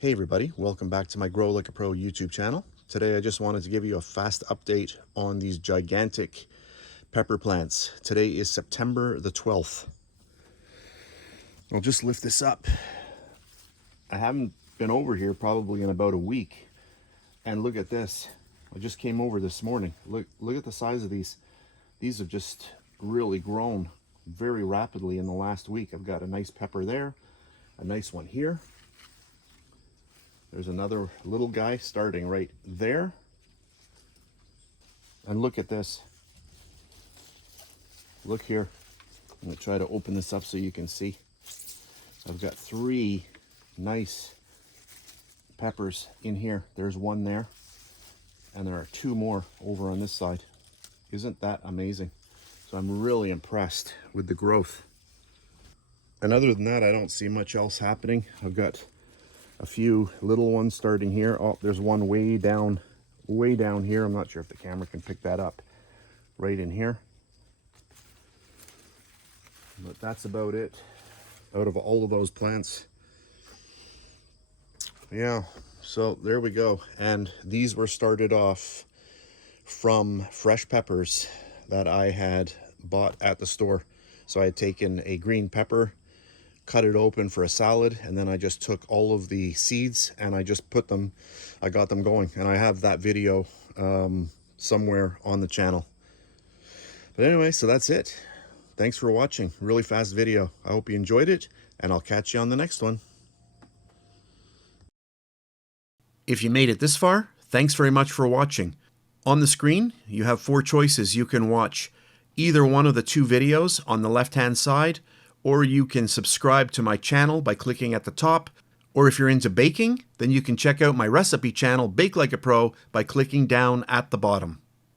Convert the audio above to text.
Hey everybody, welcome back to my Grow Like a Pro YouTube channel. Today I just wanted to give you a fast update on these gigantic pepper plants. Today is September the 12th. I'll just lift this up. I haven't been over here probably in about a week. And look at this. I just came over this morning. Look at the size of these. These have just really grown very rapidly in the last week. I've got a nice pepper there, a nice one here. There's another little guy starting right there. And look at this. Look here. I'm going to try to open this up so you can see. I've got three nice peppers in here. There's one there. And there are two more over on this side. Isn't that amazing? So I'm really impressed with the growth. And other than that, I don't see much else happening. I've got a few little ones starting here. Oh, there's one way down here. I'm not sure if the camera can pick that up. Right in here. But that's about it out of all of those plants. Yeah, so there we go. And these were started off from fresh peppers that I had bought at the store. So I had taken a green pepper, cut it open for a salad, and then I just took all of the seeds and I just got them going. And I have that video somewhere on the channel. But anyway, so that's it. Thanks for watching. Really fast video. I hope you enjoyed it, and I'll catch you on the next one. If you made it this far, thanks very much for watching. On the screen, you have 4 choices. You can watch either one of the 2 videos on the left-hand side, or you can subscribe to my channel by clicking at the top. Or if you're into baking, then you can check out my recipe channel, Bake Like a Pro, by clicking down at the bottom.